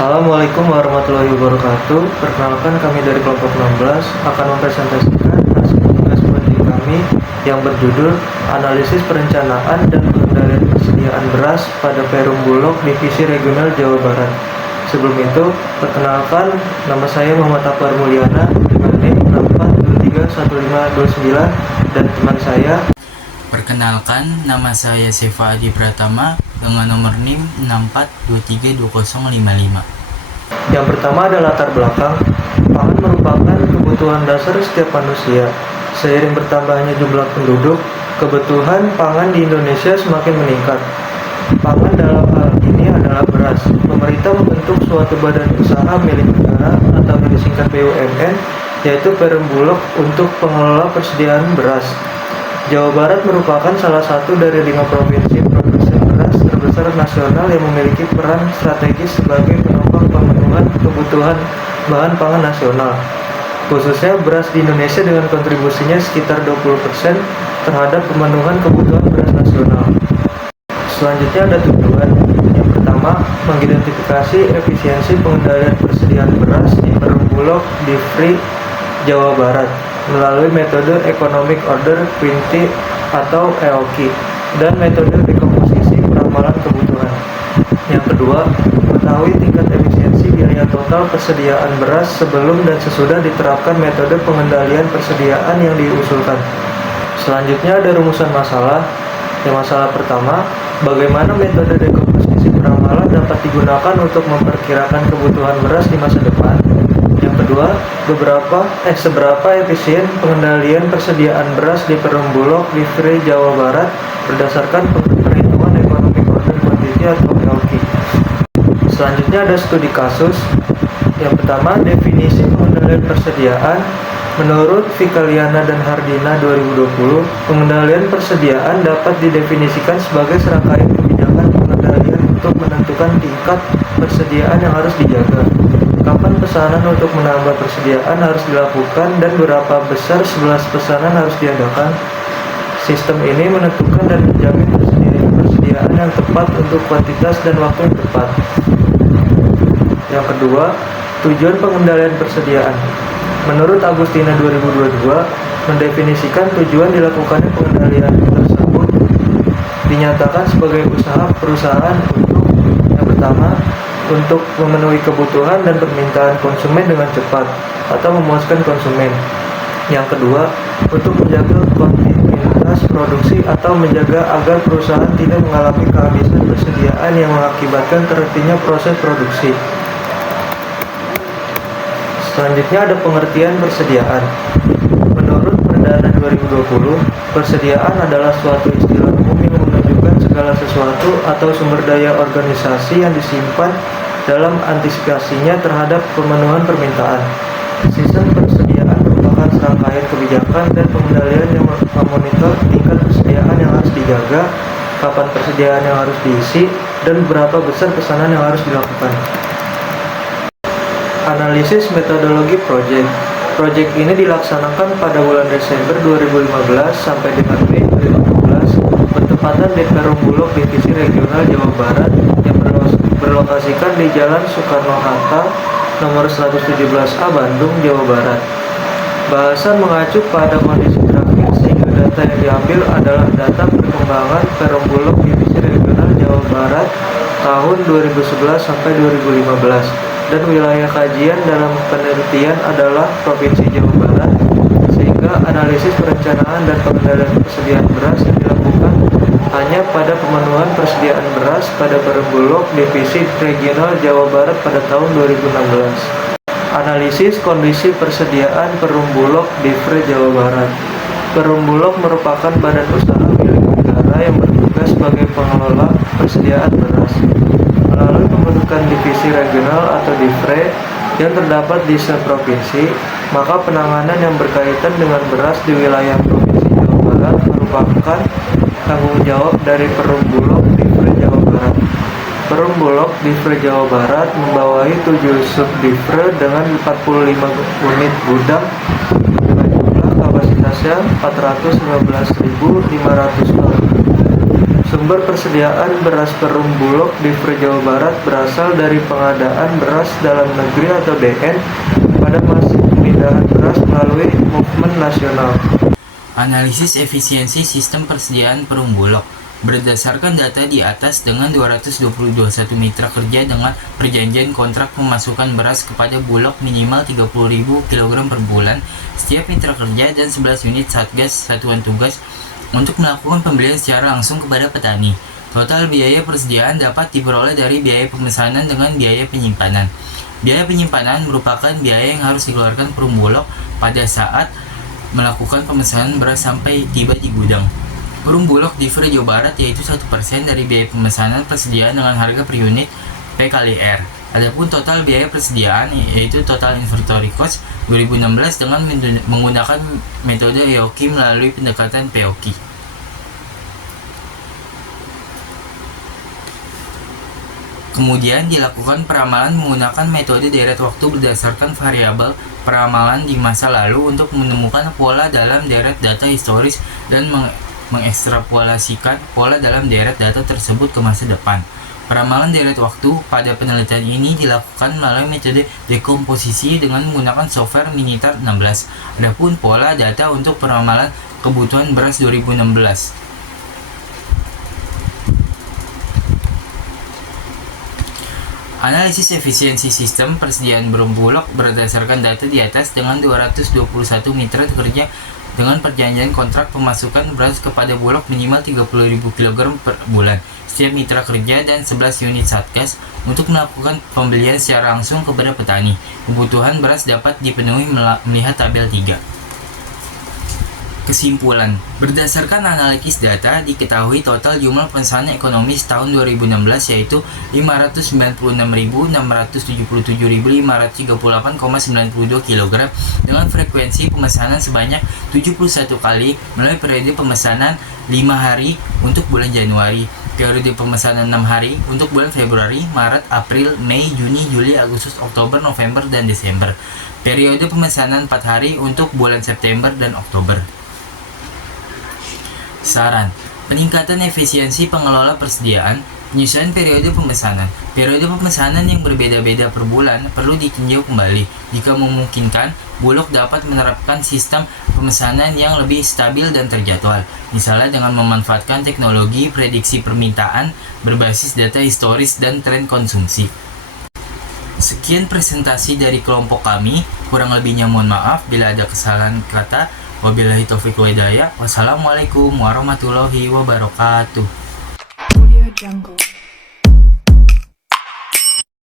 Assalamualaikum warahmatullahi wabarakatuh. Perkenalkan, kami dari kelompok 16 akan mempresentasikan hasil tugas uji kami yang berjudul Analisis Perencanaan dan Pengendalian Persediaan Beras pada Perum Bulog Divisi Regional Jawa Barat. Sebelum itu, perkenalkan, nama saya Muhammad Akbar Mulyana dengan NIM 64231529 dan teman saya. Perkenalkan, nama saya Seva Adi Pratama dengan nomor NIM 64232055. Yang pertama adalah latar belakang. Pangan merupakan kebutuhan dasar setiap manusia. Seiring bertambahnya jumlah penduduk, kebutuhan pangan di Indonesia semakin meningkat. Pangan dalam hal ini adalah beras. Pemerintah membentuk suatu badan usaha milik negara atau yang disingkat BUMN, yaitu Perum Bulog untuk pengelola persediaan beras. Jawa Barat merupakan salah satu dari 5 provinsi produsen beras terbesar nasional yang memiliki peran strategis sebagai penopang pemenuhan kebutuhan bahan pangan nasional. Khususnya beras di Indonesia dengan kontribusinya sekitar 20% terhadap pemenuhan kebutuhan beras nasional. Selanjutnya ada tujuan. Yang pertama, mengidentifikasi efisiensi pengendalian persediaan beras di Perum Bulog Divri Jawa Barat melalui metode Economic Order Quantity atau EOQ dan metode dekomposisi peramalan kebutuhan. Yang kedua, mengetahui tingkat efisiensi biaya total persediaan beras sebelum dan sesudah diterapkan metode pengendalian persediaan yang diusulkan. Selanjutnya ada rumusan masalah. Yang masalah pertama, bagaimana metode dekomposisi peramalan dapat digunakan untuk memperkirakan kebutuhan beras di masa depan. Yang kedua, seberapa efisien pengendalian persediaan beras di Perum Bulog Divri Jawa Barat berdasarkan perhitungan Economic Order Quantity atau EOQ. Selanjutnya ada studi kasus. Yang pertama, definisi pengendalian persediaan. Menurut Vikaliana dan Hardina 2020, pengendalian persediaan dapat didefinisikan sebagai serangkaian kebijakan pengendalian untuk menentukan tingkat persediaan yang harus dijaga, kapan pesanan untuk menambah persediaan harus dilakukan, dan berapa besar 11 pesanan harus diadakan. Sistem ini menentukan dan menjamin persediaan yang tepat untuk kuantitas dan waktu yang tepat. Yang kedua, tujuan pengendalian persediaan. Menurut Agustina 2022, mendefinisikan tujuan dilakukannya pengendalian tersebut dinyatakan sebagai usaha perusahaan untuk yang pertama, untuk memenuhi kebutuhan dan permintaan konsumen dengan cepat atau memuaskan konsumen. Yang kedua, untuk menjaga kontinuitas produksi atau menjaga agar perusahaan tidak mengalami kehabisan persediaan yang mengakibatkan terhentinya proses produksi. Selanjutnya ada pengertian persediaan. Menurut Perdana 2020, persediaan adalah suatu istilah umum yang menunjukkan segala sesuatu atau sumber daya organisasi yang disimpan dalam antisipasinya terhadap pemenuhan permintaan. Sistem persediaan merupakan serangkaian kebijakan dan pengendalian yang memonitor tingkat persediaan yang harus dijaga, kapan persediaan yang harus diisi, dan berapa besar pesanan yang harus dilakukan. Analisis metodologi proyek. Proyek ini dilaksanakan pada bulan Desember 2015 sampai dengan Mei 2016, bertepatan di Perum Bulog Divisi Regional Jawa Barat yang berlokasikan di Jalan Soekarno-Hatta nomor 117A Bandung, Jawa Barat. Bahasan mengacu pada kondisi terakhir sehingga data yang diambil adalah data perkembangan Perum Bulog Divisi Regional Jawa Barat tahun 2011 sampai 2015. Dan wilayah kajian dalam penelitian adalah Provinsi Jawa Barat, sehingga analisis perencanaan dan pengendalian persediaan beras yang dilakukan hanya pada pemenuhan persediaan beras pada Perum Bulog Divisi Regional Jawa Barat pada tahun 2016. Analisis kondisi persediaan Perum Bulog Divri Jawa Barat. Perum Bulog merupakan badan usaha milik negara yang bertugas sebagai pengelola persediaan beras. Melalui pembentukan divisi regional atau divre yang terdapat di seprovinsi, maka penanganan yang berkaitan dengan beras di wilayah Provinsi Jawa Barat merupakan tanggung jawab dari Perum Bulog Divri Jawa Barat. Perum Bulog Divri Jawa Barat membawahi 7 subdivre dengan 45 unit gudang dengan jumlah kapasitasnya 415.500 ton. Sumber persediaan beras Perumbulok di Jawa Barat berasal dari pengadaan beras dalam negeri atau DN pada masa pemindahan beras melalui movement nasional. Analisis efisiensi sistem persediaan Perumbulok. Berdasarkan data di atas, dengan 221 mitra kerja dengan perjanjian kontrak pemasukan beras kepada Bulog minimal 30.000 kg per bulan, setiap mitra kerja dan 11 unit Satgas Satuan Tugas untuk melakukan pembelian secara langsung kepada petani. Total biaya persediaan dapat diperoleh dari biaya pemesanan dengan biaya penyimpanan. Biaya penyimpanan merupakan biaya yang harus dikeluarkan Perumbulok pada saat melakukan pemesanan beras sampai tiba di gudang. Perumbulok di Jawa Barat yaitu 1% dari biaya pemesanan persediaan dengan harga per unit P kali R. Adapun total biaya persediaan yaitu total inventory cost 2016 dengan menggunakan metode EOQ melalui pendekatan POQ. Kemudian dilakukan peramalan menggunakan metode deret waktu berdasarkan variabel peramalan di masa lalu untuk menemukan pola dalam deret data historis dan mengekstrapolasikan pola dalam deret data tersebut ke masa depan. Peramalan deret waktu pada penelitian ini dilakukan melalui metode dekomposisi dengan menggunakan software Minitar 16. Adapun pola data untuk peramalan kebutuhan beras 2016. Analisis efisiensi sistem persediaan Perumbulok berdasarkan data di atas dengan 221 mitra kerja dengan perjanjian kontrak pemasukan beras kepada Bulog minimal 30.000 kg per bulan, setiap mitra kerja dan 11 unit Satgas untuk melakukan pembelian secara langsung kepada petani. Kebutuhan beras dapat dipenuhi melihat tabel 3. Kesimpulan, berdasarkan analisis data, diketahui total jumlah pemesanan ekonomis tahun 2016 yaitu 596.677.538,92 kg dengan frekuensi pemesanan sebanyak 71 kali melalui periode pemesanan 5 hari untuk bulan Januari, periode pemesanan 6 hari untuk bulan Februari, Maret, April, Mei, Juni, Juli, Agustus, Oktober, November, dan Desember, periode pemesanan 4 hari untuk bulan September dan Oktober. Saran, peningkatan efisiensi pengelola persediaan, penyesuaian periode pemesanan. Periode pemesanan yang berbeda-beda per bulan perlu ditinjau kembali. Jika memungkinkan, Bulog dapat menerapkan sistem pemesanan yang lebih stabil dan terjadwal, misalnya dengan memanfaatkan teknologi prediksi permintaan berbasis data historis dan tren konsumsi. Sekian presentasi dari kelompok kami, kurang lebihnya mohon maaf bila ada kesalahan kata. Wabillahi taufiq wa hidayah. Wassalamualaikum warahmatullahi wabarakatuh. Audio Jungle.